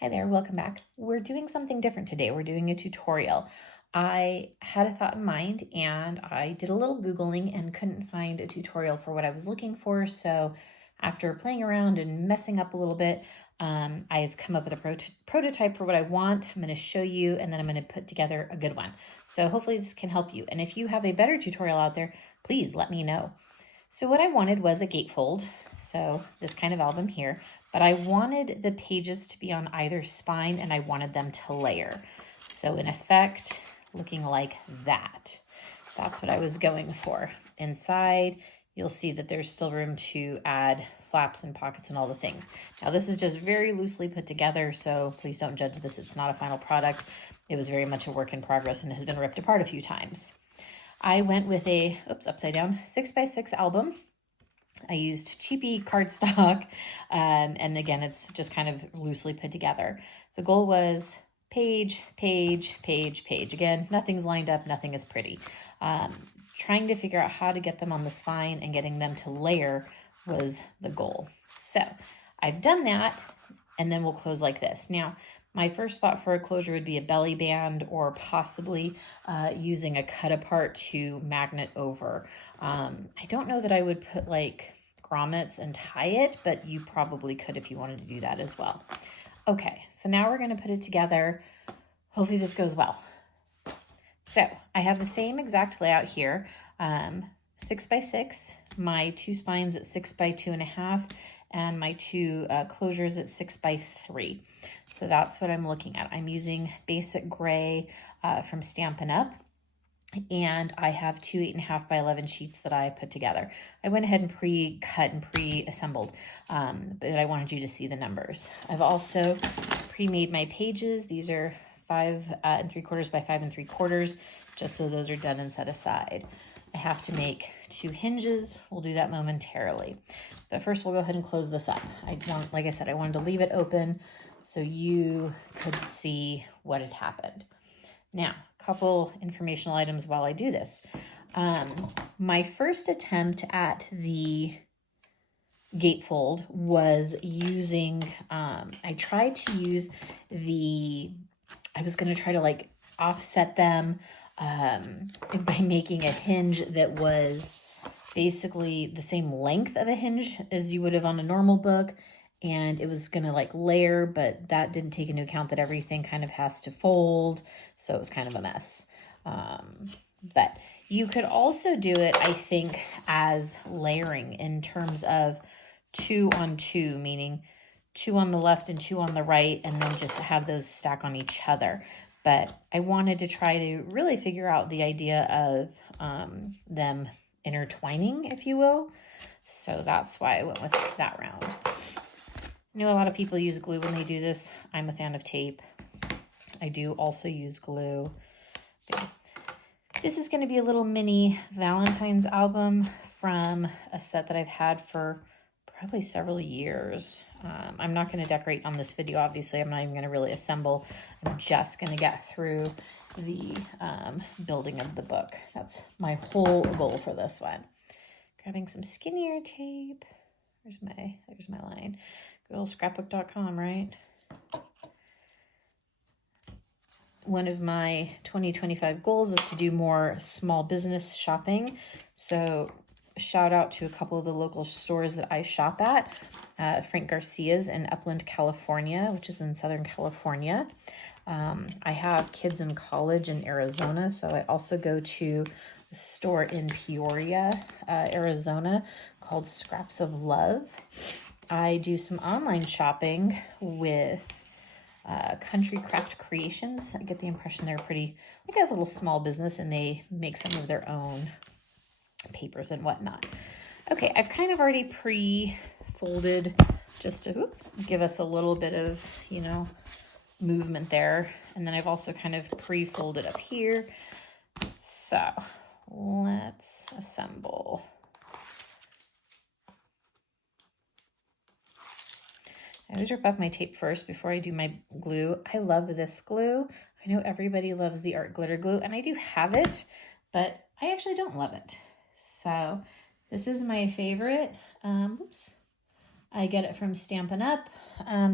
Hi there, welcome back. We're doing something different today. We're doing a tutorial. I had a thought in mind and I did a little Googling and couldn't find a tutorial for what I was looking for. So after playing around and messing up a little bit, I've come up with a prototype for what I want. I'm going to show you and then I'm going to put together a good one. So hopefully this can help you. And if you have a better tutorial out there, please let me know. So what I wanted was a gatefold. So this kind of album here, but I wanted the pages to be on either spine and I wanted them to layer. So in effect, looking like that. That's what I was going for. Inside, you'll see that there's still room to add flaps and pockets and all the things. Now this is just very loosely put together, so please don't judge this. It's not a final product. It was very much a work in progress and has been ripped apart a few times. I went with a, upside down, 6x6 album. I used cheapy cardstock, and again, it's just kind of loosely put together. The goal was page, page, page, page. Again, nothing's lined up, nothing is pretty. Trying to figure out how to get them on the spine and getting them to layer was the goal. So I've done that, and then we'll close like this. Now, my first thought for a closure would be a belly band or possibly using a cut apart to magnet over. I don't know that I would put like grommets and tie it, but you probably could if you wanted to do that as well. Okay, so now we're going to put it together. Hopefully this goes well. So I have the same exact layout here, 6x6, my two spines at 6x2.5, and my two closures at 6x3. So that's what I'm looking at. I'm using basic gray from Stampin' Up, and I have two 8.5x11 sheets that I put together. I went ahead and pre-cut and pre-assembled, but I wanted you to see the numbers. I've also pre-made my pages. These are 5 3/4 by 5 3/4, just so those are done and set aside. I have to make 2 hinges. We'll do that momentarily. But first we'll go ahead and close this up. Like I said, I wanted to leave it open so you could see what had happened. Now, a couple informational items while I do this. My first attempt at the gatefold was using, I tried to use I was going to try to like offset them by making a hinge that was basically the same length of a hinge as you would have on a normal book, and it was going to like layer, but that didn't take into account that everything kind of has to fold, so it was kind of a mess. But you could also do it, I think, as layering in terms of 2 on 2, meaning 2 on the left and 2 on the right, and then just have those stack on each other. But I wanted to try to really figure out the idea of them intertwining, if you will. So that's why I went with that round. I know a lot of people use glue when they do this. I'm a fan of tape. I do also use glue. Okay. This is going to be a little mini Valentine's album from a set that I've had for probably several years. I'm not going to decorate on this video, obviously. I'm not even going to really assemble. I'm just going to get through the building of the book. That's my whole goal for this one. Grabbing some skinnier tape. There's my line. Good old scrapbook.com, right? One of my 2025 goals is to do more small business shopping. So shout out to a couple of the local stores that I shop at. Frank Garcia's in Upland, California, which is in Southern California. I have kids in college in Arizona, so I also go to a store in Peoria, Arizona, called Scraps of Love. I do some online shopping with Country Craft Creations. I get the impression they're pretty, like a little small business, and they make some of their own papers and whatnot. Okay, I've kind of already pre-folded just to give us a little bit of, movement there. And then I've also kind of pre-folded up here. So let's assemble. I always rip off my tape first before I do my glue. I love this glue. I know everybody loves the art glitter glue, and I do have it, but I actually don't love it. So this is my favorite. I get it from Stampin' Up.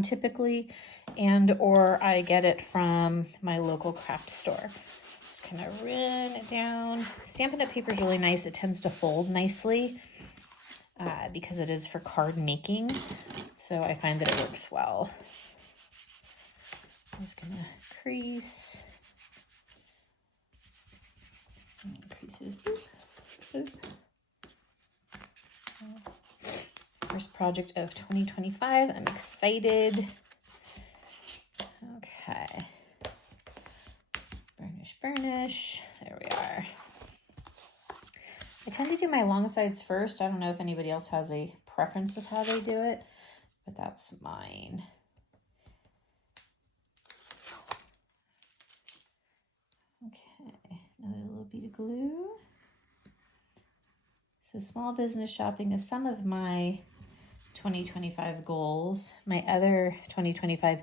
typically, and or I get it from my local craft store. Just kind of run it down. Stampin' Up! Paper is really nice. It tends to fold nicely because it is for card making. So I find that it works well. I'm just gonna crease. Creases, boop, boop. First project of 2025. I'm excited. Okay. Burnish, burnish. There we are. I tend to do my long sides first. I don't know if anybody else has a preference with how they do it, but that's mine. Okay, another little bead of glue. So small business shopping is some of my 2025 goals. My other 2025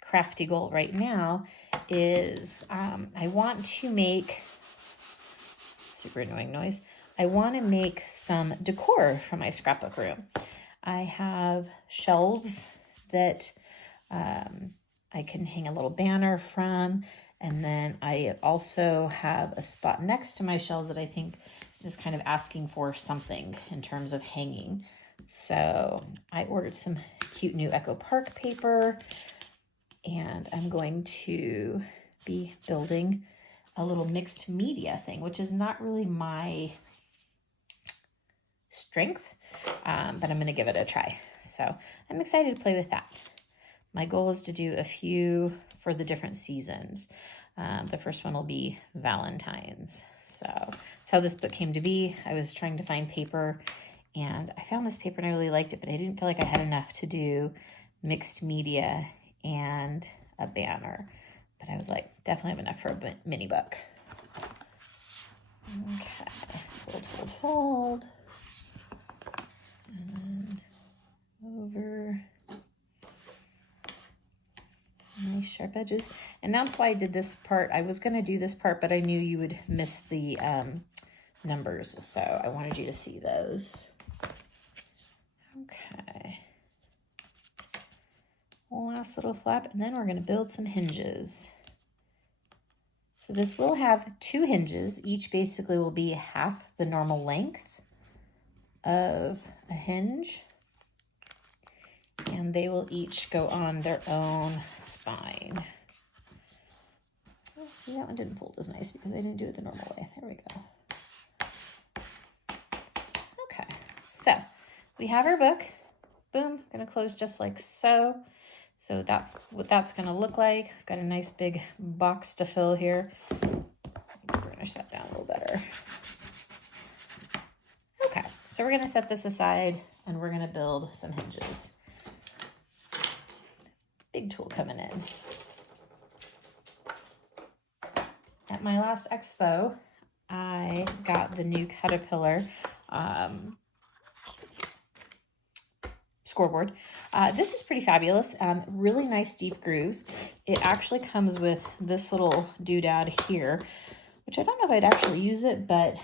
crafty goal right now is I want to make, super annoying noise, I want to make some decor for my scrapbook room. I have shelves that I can hang a little banner from, and then I also have a spot next to my shelves that I think is kind of asking for something in terms of hanging. So I ordered some cute new Echo Park paper, and I'm going to be building a little mixed media thing, which is not really my strength, but I'm going to give it a try. So I'm excited to play with that. My goal is to do a few for the different seasons. The first one will be Valentine's. So that's how this book came to be. I was trying to find paper, and I found this paper and I really liked it, but I didn't feel like I had enough to do mixed media and a banner. But I was like, definitely have enough for a mini book. Okay, fold, fold, fold. And over. Nice sharp edges. And that's why I did this part. I was going to do this part, but I knew you would miss the numbers, so I wanted you to see those. Okay. Last little flap, and then we're going to build some hinges. So this will have 2 hinges. Each basically will be half the normal length of a hinge, and they will each go on their own spine. Oh, see, that one didn't fold as nice because I didn't do it the normal way. There we go. Okay, so we have our book. Boom, gonna close just like so. So that's what that's gonna look like. I've got a nice big box to fill here. Burnish that down a little better. Okay, so we're gonna set this aside and we're gonna build some hinges. Big tool coming in. At my last expo, I got the new Caterpillar scoreboard. This is pretty fabulous. Really nice deep grooves. It actually comes with this little doodad here, which I don't know if I'd actually use it, but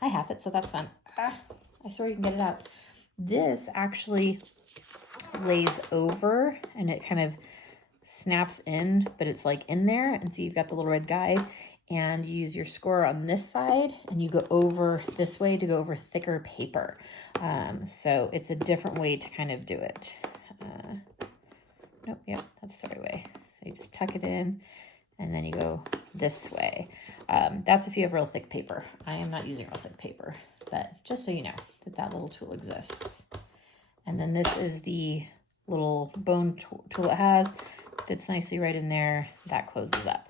I have it, so that's fun. I swear you can get it out. This actually lays over and it kind of snaps in, but it's like in there. And so you've got the little red guide, and you use your score on this side and you go over this way to go over thicker paper. So it's a different way to kind of do it. Nope, yep, that's the right way. So you just tuck it in and then you go this way. That's if you have real thick paper. I am not using real thick paper, but just so you know that that little tool exists. And then this is the little bone tool it has. Fits nicely right in there. That closes up.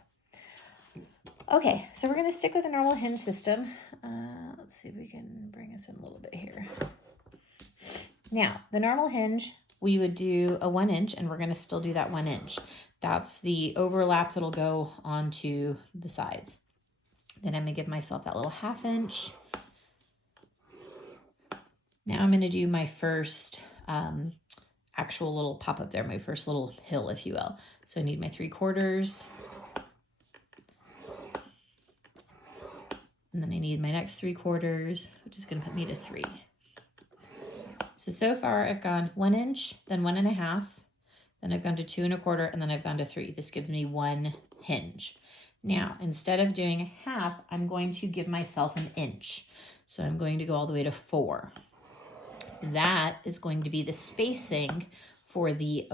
Okay, so we're going to stick with the normal hinge system. Let's see if we can bring us in a little bit here. Now, the normal hinge, we would do a 1 inch, and we're going to still do that 1 inch. That's the overlap that'll go onto the sides. Then I'm going to give myself that little 1/2 inch. Now I'm going to do my first actual little pop up there, my first little hill, if you will. So I need my 3/4. And then I need my next 3/4, which is going to put me to 3. So far I've gone 1 inch, then 1 1/2, then I've gone to 2 1/4, and then I've gone to 3. This gives me 1 hinge. Now, instead of doing a half, I'm going to give myself an inch. So I'm going to go all the way to 4. That is going to be the spacing for the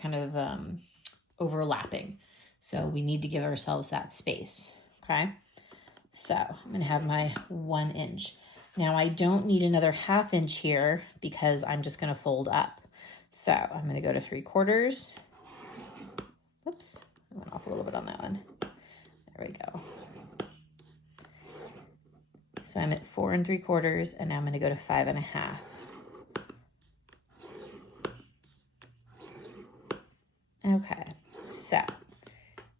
kind of overlapping. So we need to give ourselves that space, okay? So I'm gonna have my 1 inch. Now I don't need another 1/2 inch here because I'm just gonna fold up. So I'm gonna go to 3/4. Oops, I went off a little bit on that one. There we go. So I'm at 4 3/4, and now I'm gonna go to 5 1/2. Okay, so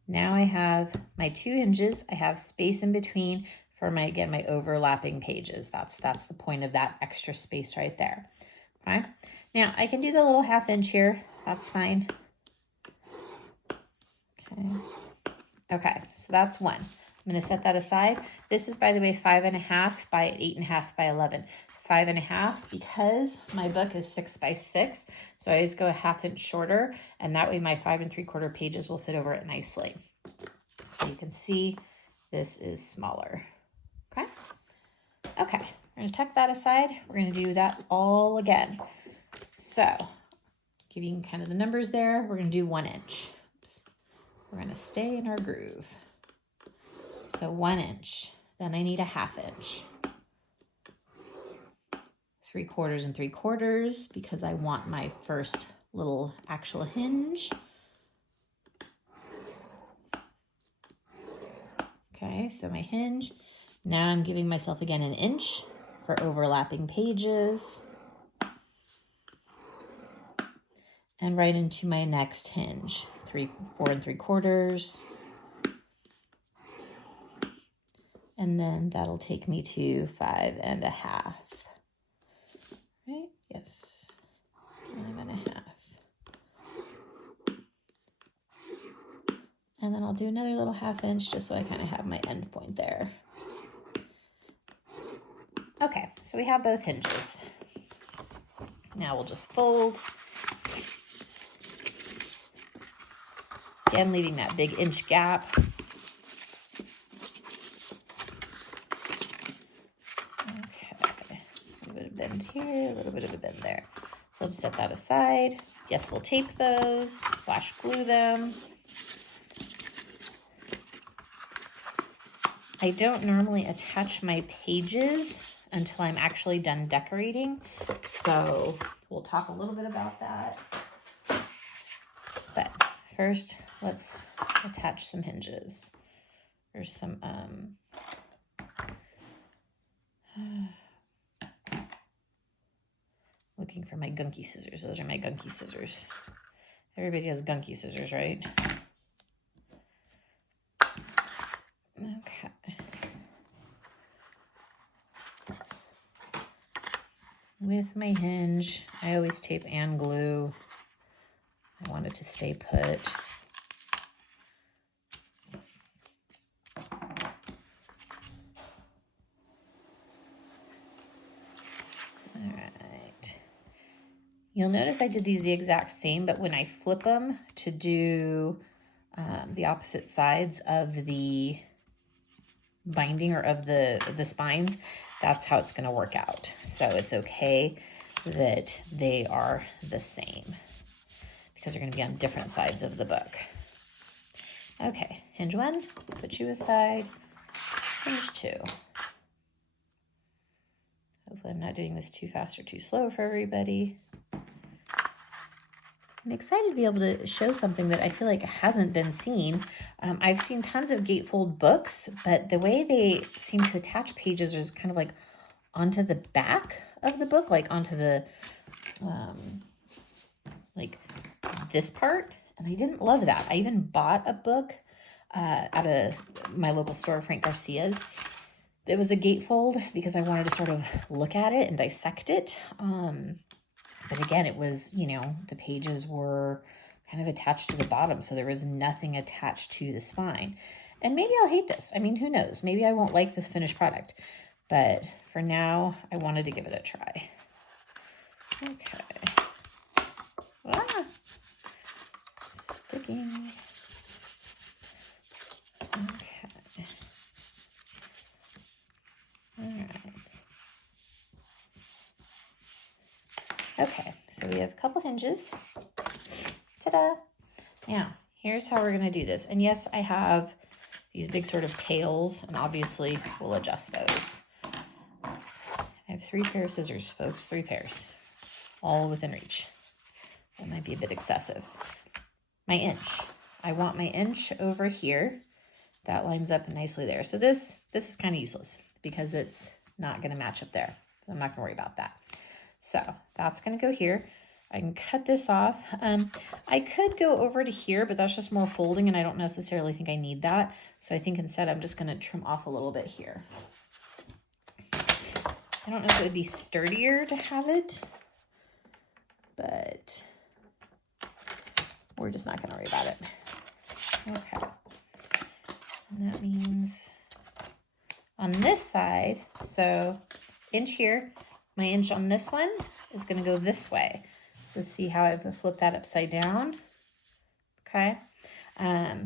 now I have my 2 hinges. I have space in between for my, again, my overlapping pages. That's the point of that extra space right there. Okay, now I can do the little 1/2 inch here. That's fine. Okay, so that's 1. I'm going to set that aside. This is, by the way, 5 1/2 by 8 1/2 by 11. 5 1/2 because my book is 6 by 6. So I always go a 1/2 inch shorter, and that way my 5 3/4 pages will fit over it nicely. So you can see this is smaller. Okay. Okay, we're going to tuck that aside. We're going to do that all again. So giving kind of the numbers there, we're going to do 1 inch. Oops. We're going to stay in our groove. So 1 inch, then I need a 1/2 inch. 3/4 and 3/4 because I want my first little actual hinge. Okay, so my hinge. Now I'm giving myself again an inch for overlapping pages. And right into my next hinge, 4 3/4. And then that'll take me to 5 1/2. Right? Yes. 5 1/2. And then I'll do another little 1/2 inch just so I kind of have my end point there. Okay, so we have both hinges. Now we'll just fold. Again, leaving that big inch gap. Bend here, a little bit of a bend there. So I'll just set that aside. Yes, we'll tape those / glue them. I don't normally attach my pages until I'm actually done decorating. So we'll talk a little bit about that. But first, let's attach some hinges. There's some, looking for my gunky scissors. Those are my gunky scissors. Everybody has gunky scissors, right? Okay. With my hinge, I always tape and glue. I want it to stay put. You'll notice I did these the exact same, but when I flip them to do the opposite sides of the binding or of the spines, that's how it's going to work out. So it's okay that they are the same because they're going to be on different sides of the book. Okay, hinge 1, put you aside. Hinge 2. Hopefully I'm not doing this too fast or too slow for everybody. I'm excited to be able to show something that I feel like hasn't been seen. I've seen tons of Gatefold books, but the way they seem to attach pages is kind of like onto the back of the book, like onto the, like this part. And I didn't love that. I even bought a book at my local store, Frank Garcia's. It was a Gatefold because I wanted to sort of look at it and dissect it. But again, it was, you know, the pages were kind of attached to the bottom, so there was nothing attached to the spine. And maybe I'll hate this. I mean, who knows? Maybe I won't like this finished product. But for now, I wanted to give it a try. Okay. Ah, sticking. Okay. All right. Okay, so we have a couple hinges. Ta-da! Now, here's how we're going to do this. And yes, I have these big sort of tails, and obviously we'll adjust those. I have 3 pairs of scissors, folks, 3 pairs, all within reach. That might be a bit excessive. My inch. I want my inch over here. That lines up nicely there. So this is kind of useless because it's not going to match up there. I'm not going to worry about that. So that's going to go here. I can cut this off. I could go over to here, but that's just more folding, and I don't necessarily think I need that. So I think instead I'm just going to trim off a little bit here. I don't know if it would be sturdier to have it, but we're just not going to worry about it. Okay. And that means on this side, so inch here, my inch on this one is going to go this way. So see how I've flipped that upside down? Okay.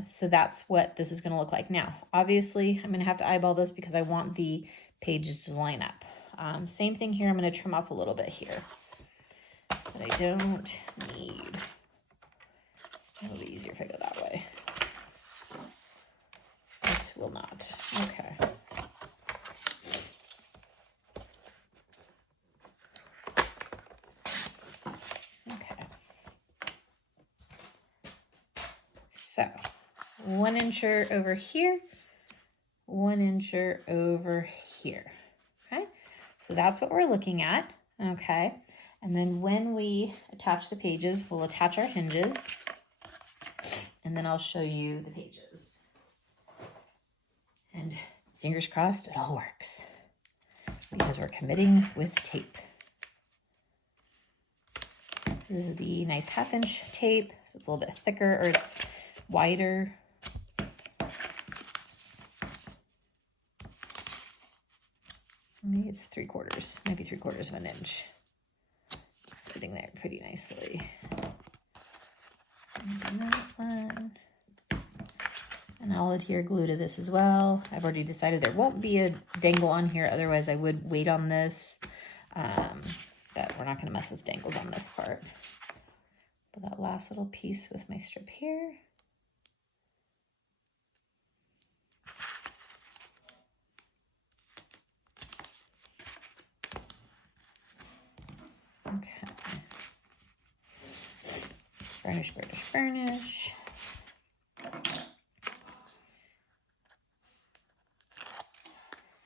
So that's what this is going to look like. Now, obviously, I'm going to have to eyeball this because I want the pages to line up. Same thing here. I'm going to trim off a little bit here. But I don't need. It'll be easier if I go that way. It will not. Okay. Okay. So 1 incher over here, 1 incher over here. Okay. So that's what we're looking at. Okay. And then when we attach the pages, we'll attach our hinges, and then I'll show you the pages. And fingers crossed, it all works because we're committing with tape. This is the nice 1/2 inch tape, so it's a little bit thicker, or it's wider. Maybe it's 3/4, maybe 3/4 of an inch. It's fitting there pretty nicely. And that one. And I'll adhere glue to this as well. I've already decided there won't be a dangle on here, otherwise I would wait on this. But we're not going to mess with dangles on this part. But that last little piece with my strip here. Okay. Burnish, burnish, burnish.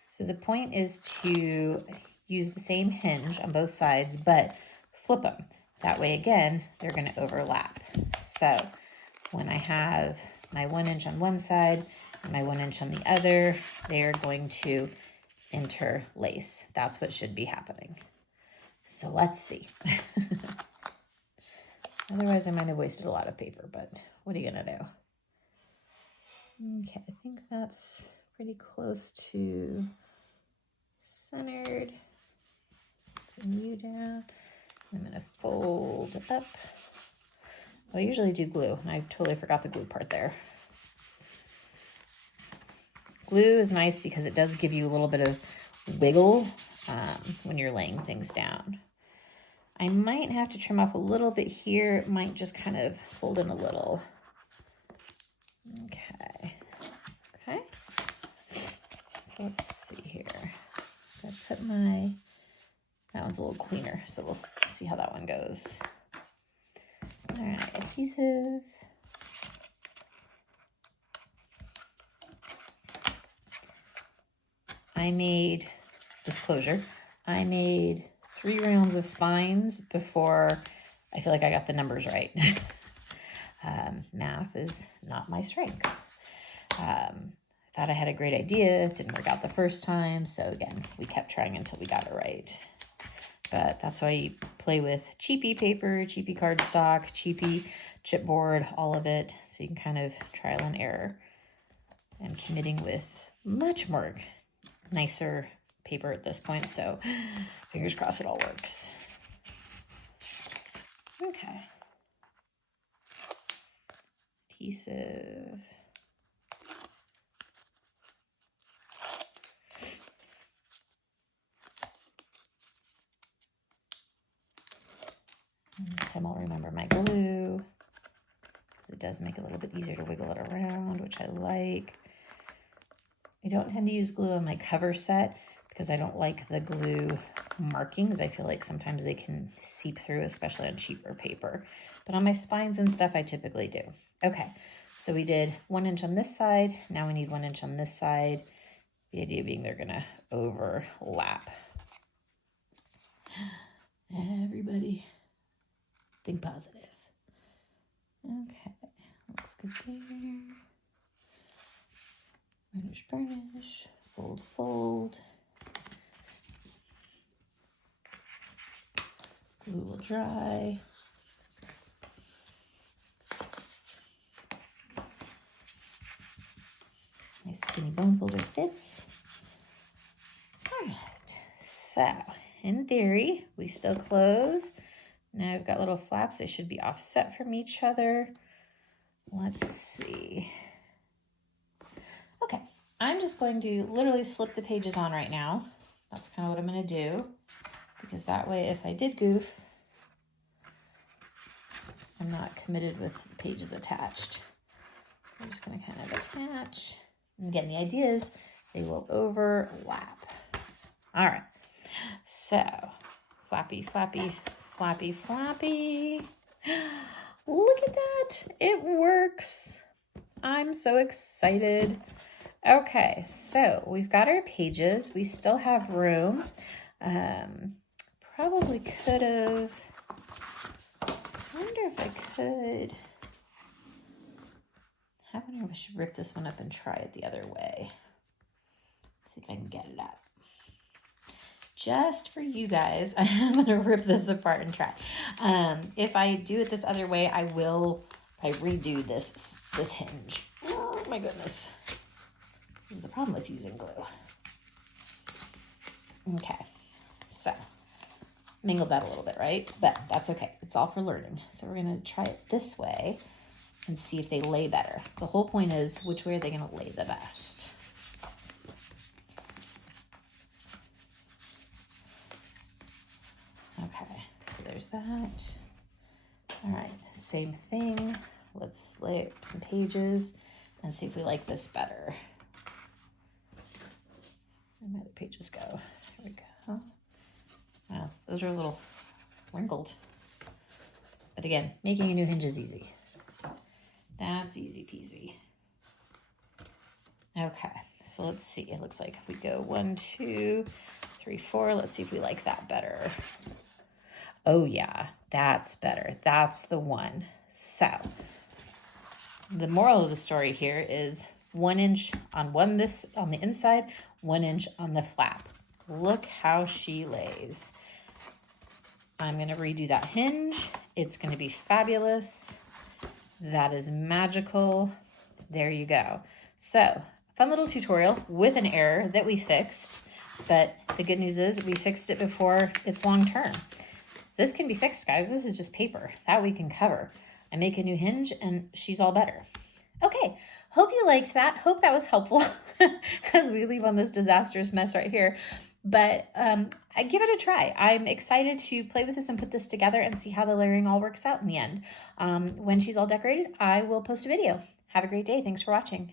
So the point is to use the same hinge on both sides, but flip them. That way, again, they're going to overlap. So when I have my 1 inch on one side and my 1 inch on the other, they are going to interlace. That's what should be happening. So let's see. Otherwise, I might have wasted a lot of paper, but what are you going to do? Okay, I think that's pretty close to centered. Pin you down. I'm going to fold up. I usually do glue, and I totally forgot the glue part there. Glue is nice because it does give you a little bit of wiggle when you're laying things down. I might have to trim off a little bit here. It might just kind of fold in a little. Okay. Okay. So let's see here. I put my, that one's a little cleaner, so we'll see how that one goes. All right, adhesive. I made, disclosure, I made 3 rounds of spines before I feel like I got the numbers right. Math is not my strength. Thought I had a great idea. It didn't work out the first time. So again, we kept trying until we got it right. But that's why you play with cheapy paper, cheapy cardstock, cheapy chipboard, all of it. So you can kind of trial and error. I'm committing with much more nicer paper at this point. So fingers crossed it all works. Okay. adhesive. And this time I'll remember my glue, because it does make it a little bit easier to wiggle it around, which I like. I don't tend to use glue on my cover set because I don't like the glue markings. I feel like sometimes they can seep through, especially on cheaper paper. But on my spines and stuff, I typically do. Okay, so we did 1 inch on this side. Now we need 1 inch on this side. The idea being they're gonna overlap. Everybody, think positive. Okay, looks good there. Burnish, burnish, fold, fold. Glue will dry. My skinny bone folder fits. All right, so in theory, we still close. Now I've got little flaps. They should be offset from each other. Let's see. Okay, I'm just going to literally slip the pages on right now. That's kind of what I'm going to do, because that way if I did goof, I'm not committed with the pages attached. I'm just going to kind of attach. And again, the idea is they will overlap. All right, so flappy, flappy, flappy, flappy. Look at that, it works. I'm so excited. Okay, so we've got our pages. We still have room. Probably could have, I wonder if I could, I wonder if I should rip this one up and try it the other way. See if I can get it up. Just for you guys, I'm gonna rip this apart and try. If I do it this other way, I redo this hinge. Oh my goodness. This is the problem with using glue. Okay, so mingled that a little bit, right? But that's okay, it's all for learning. So we're gonna try it this way and see if they lay better. The whole point is, which way are they gonna lay the best? Okay, so there's that. All right, same thing. Let's lay some pages and see if we like this better. Where my other pages go? There we go. Wow, those are a little wrinkled. But again, making a new hinge is easy. That's easy peasy. Okay, so let's see. It looks like we go 1, 2, 3, 4. Let's see if we like that better. Oh yeah, that's better. That's the one. So the moral of the story here is 1 inch on on the inside, 1 inch on the flap. Look how she lays. I'm gonna redo that hinge. It's gonna be fabulous. That is magical. There you go. So, fun little tutorial with an error that we fixed, but the good news is we fixed it before it's long term. This can be fixed, guys. This is just paper. That we can cover. I make a new hinge and she's all better. Okay, hope you liked that. Hope that was helpful as we leave on this disastrous mess right here. But I give it a try. I'm excited to play with this and put this together and see how the layering all works out in the end. When she's all decorated, I will post a video. Have a great day. Thanks for watching.